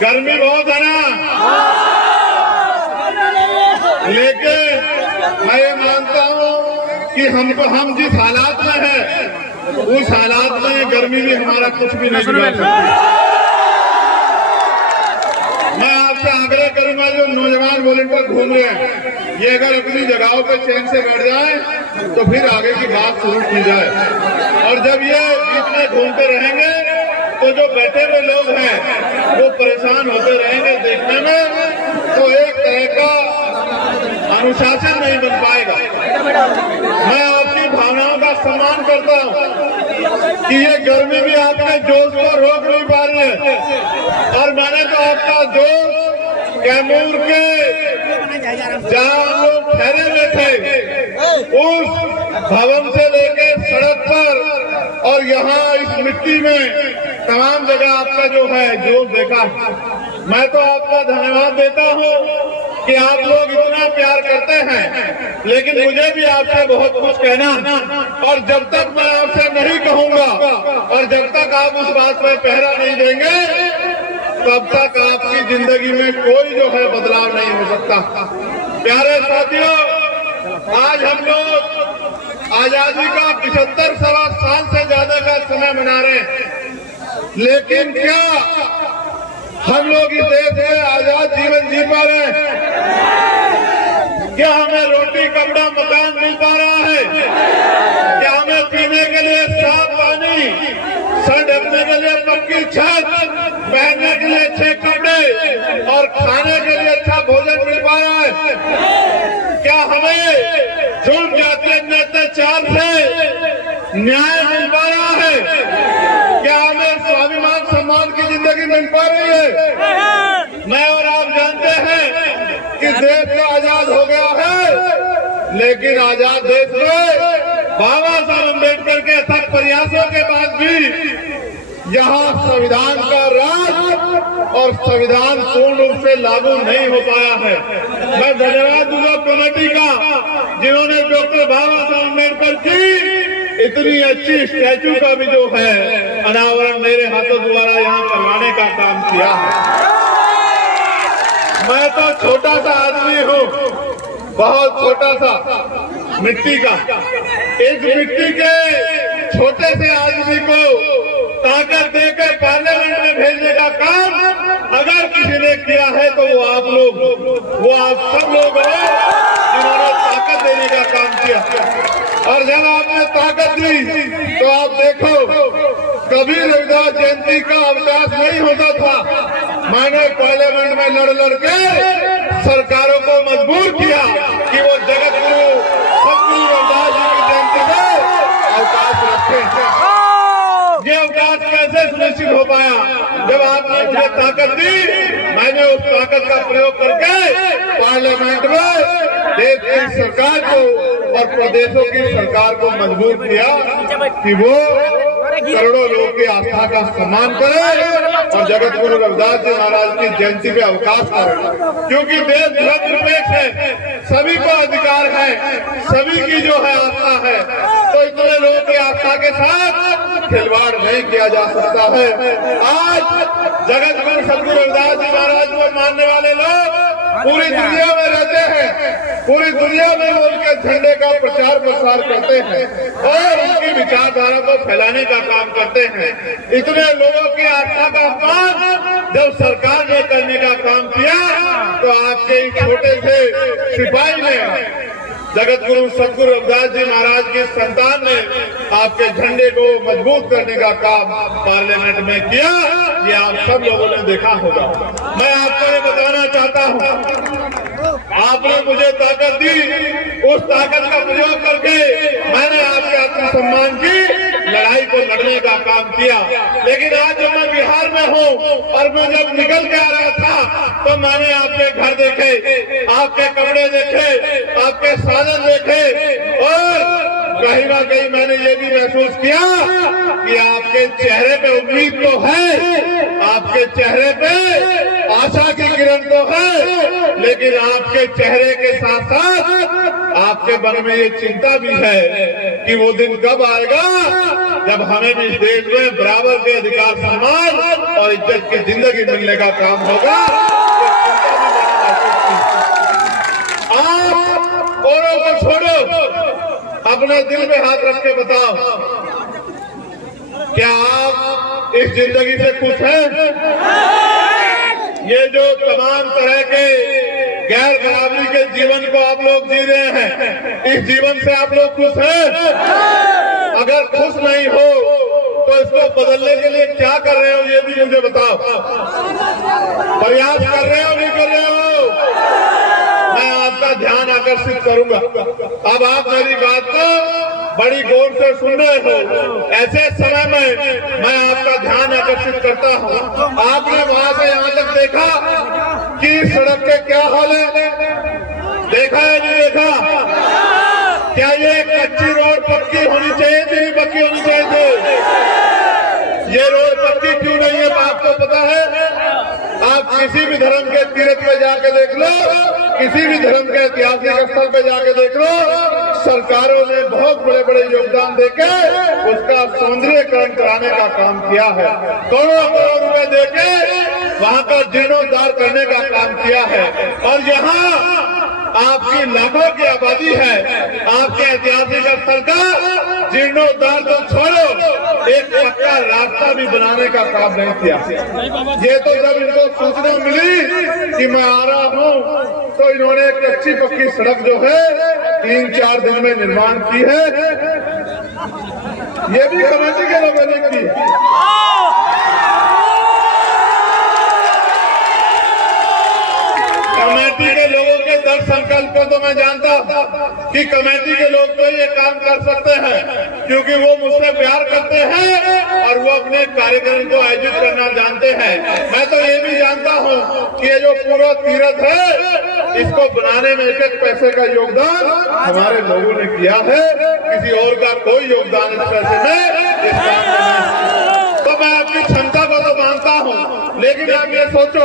गर्मी बहुत है ना, लेकिन मैं ये मानता हूँ कि हम जिस हालात में हैं उस हालात में गर्मी भी हमारा कुछ भी नहीं बिगाड़ सकती। मैं आपसे आग्रह करूंगा, जो नौजवान वॉलंटियर घूम रहे हैं, ये अगर अपनी जगहों पे चैन से बैठ जाए तो फिर आगे की बात शुरू की जाए। और जब ये बीच में घूमते रहेंगे तो जो बैठे हुए लोग हैं वो परेशान होते रहेंगे देखने में, तो एक तरह का अनुशासन नहीं बन पाएगा। मैं आपकी भावनाओं का सम्मान करता हूँ कि ये गर्मी भी आपके जोश को रोक नहीं पा रही है, और मैंने तो आपका जोश कैमूर के जहाँ लोग ठहरे हुए थे उस भवन से लेके सड़क पर और यहाँ इस मिट्टी में तमाम जगह आपका जो है जोश देखा। मैं तो आपका धन्यवाद देता हूँ कि आप लोग इतना प्यार करते हैं, लेकिन मुझे भी आपसे बहुत कुछ कहना, और जब तक मैं आपसे नहीं कहूँगा और जब तक आप उस बात पर पहरा नहीं देंगे तब तक आपकी जिंदगी में कोई जो है बदलाव नहीं हो सकता। प्यारे साथियों, आज हम लोग आजादी का 75 सवा साल से ज्यादा का समय मना रहे हैं, लेकिन क्या हम लोग इस देश में आजाद जीवन जी पा रहे हैं? क्या हमें रोटी कपड़ा मकान मिल पा रहा है? क्या हमें पीने के लिए साफ पानी, सर ढकने के लिए पक्की छत, पहनने के लिए अच्छे कपड़े और खाने के लिए अच्छा भोजन मिल पा रहा है? क्या हमें जुल्म जाति अत्याचार से न्याय मिल पा रहा है? क्या हमें स्वाभिमान सम्मान की जिंदगी मिल पा रही है? मैं और आप जानते हैं कि देश तो आजाद हो गया है, लेकिन आजाद देश में बाबा साहब अम्बेडकर के अथक प्रयासों के बाद भी यहाँ संविधान का राज और संविधान पूर्ण रूप से लागू नहीं हो पाया है। मैं धन्यवाद दूंगा कमेटी का, जिन्होंने डॉक्टर बाबा साहब अम्बेडकर की इतनी अच्छी स्टैचू का भी जो है अनावरण मेरे हाथों द्वारा यहाँ करवाने का काम किया है। मैं तो छोटा सा आदमी हूँ, बहुत छोटा सा मिट्टी का। इस मिट्टी के छोटे से आदमी को ताकत देकर पार्लियामेंट में भेजने का काम अगर किसी ने किया है तो वो आप लोग, वो आप सब लोग हैं जिन्होंने ताकत देने का काम किया। और जब आपने ताकत दी तो आप देखो, कभी रविदास जयंती का अवकाश नहीं होता था। मैंने पार्लियामेंट में लड़ के सरकारों को मजबूर किया कि वो जगत गुरु सतगुरु रविदास जी की जयंती में अवकाश रखें। ये अवकाश कैसे सुनिश्चित हो पाया? जब आपने मुझे ताकत दी, मैंने उस ताकत का प्रयोग करके पार्लियामेंट में देश की सरकार को और प्रदेशों की सरकार को मजबूर किया कि वो करोड़ों लोगों की आस्था का सम्मान करे और जगत गुरु रविदास जी महाराज की जयंती पे अवकाश करे। क्योंकि देश धर्मनिरपेक्ष है, सभी को अधिकार है, सभी की जो है आस्था है, तो इतने लोगों की आस्था के साथ खिलवाड़ नहीं किया जा सकता है। आज जगत गुरु सतगुरु रविदास जी महाराज को मानने वाले लोग पूरी दुनिया में रहते हैं, पूरी दुनिया में वो उनके झंडे का प्रचार प्रसार करते हैं और उनकी विचारधारा को फैलाने का काम करते हैं। इतने लोगों की आस्था का अपमान जब सरकार ने करने का काम किया तो आपके छोटे से सिपाही ने, जगत गुरु सतगुरु रविदास जी महाराज की संतान ने आपके झंडे को मजबूत करने का काम पार्लियामेंट में किया। ये आप सब लोगों ने देखा होगा। मैं आपको ये बताना चाहता हूँ, आपने मुझे ताकत दी, उस ताकत का प्रयोग करके मैंने आपके आत्मसम्मान की लड़ाई को लड़ने का काम किया। लेकिन आज जब मैं बिहार में हूँ और मैं जब निकल के आ रहा था तो मैंने आपके घर देखे, आपके कपड़े देखे, आपके साधन देखे और कहीं ना कहीं मैंने ये भी महसूस किया कि आपके चेहरे पे उम्मीद तो है, आपके चेहरे पे आशा की किरण तो है, लेकिन आपके चेहरे के साथ साथ आपके मन में ये चिंता भी है कि वो दिन कब आएगा जब हमें भी इस देश में बराबर के अधिकार, सम्मान और इज्जत की जिंदगी मिलने का काम होगा। ये चिंता भी मैंने महसूस की। आप औरों को छोड़ो, अपने दिल में हाथ रख के बताओ, क्या आप इस जिंदगी से खुश हैं? ये जो तमाम तरह के गैर बराबरी के जीवन को आप लोग जी रहे हैं, इस जीवन से आप लोग खुश हैं? अगर खुश नहीं हो तो इसको बदलने के लिए क्या कर रहे हो, ये भी मुझे बताओ। प्रयास कर रहे हो, नहीं कर रहे हो? मैं आपका ध्यान आकर्षित करूंगा। अब आप मेरी बात को बड़ी गौर से सुन रहे हो। ऐसे समय में मैं आपका ध्यान आकर्षित करता हूँ। आपने वहां से यहाँ तक देखा कि सड़क के क्या हाल है? देखा है, नहीं देखा? क्या ये कच्ची रोड पक्की होनी चाहिए थी, पक्की होनी चाहिए थी? ये रोड पक्की क्यों नहीं है आपको पता है? आप किसी भी धर्म के तीर्थ पे जाके देख लो, किसी भी धर्म के ऐतिहासिक स्थल पे जाके देख लो, सरकारों ने बहुत बड़े बड़े योगदान देके उसका सौंदर्यीकरण कराने का काम किया है। करोड़ों करोड़ रुपए देके वहाँ का जीर्णोद्धार करने का काम किया है। और यहाँ आपकी लाखों की आबादी है, आपके ऐतिहासिक स्थल का जीर्णोद्धार तो छोड़ो, एक पक्का रास्ता भी बनाने का काम नहीं किया। ये तो जब इनको सूचना मिली कि मैं आ रहा हूँ तो इन्होंने एक अच्छी पक्की सड़क जो है 3-4 दिन में निर्माण की है। ये भी कमेटी के लोगों ने की है। कमेटी के लोगों के दृढ़ संकल्प को तो मैं जानता कि कमेटी के लोग तो ये काम कर सकते हैं, क्योंकि वो मुझसे प्यार करते हैं और वो अपने कार्यक्रम को आयोजित करना जानते हैं। मैं तो ये भी जानता हूँ कि ये जो पूरा तीर्थ है, इसको बनाने में एक पैसे का योगदान हमारे लोगों ने किया है। किसी और का कोई योगदान इस पैसे में इस काम में। तो मैं आपकी क्षमता को तो मानता हूँ, लेकिन आप ये सोचो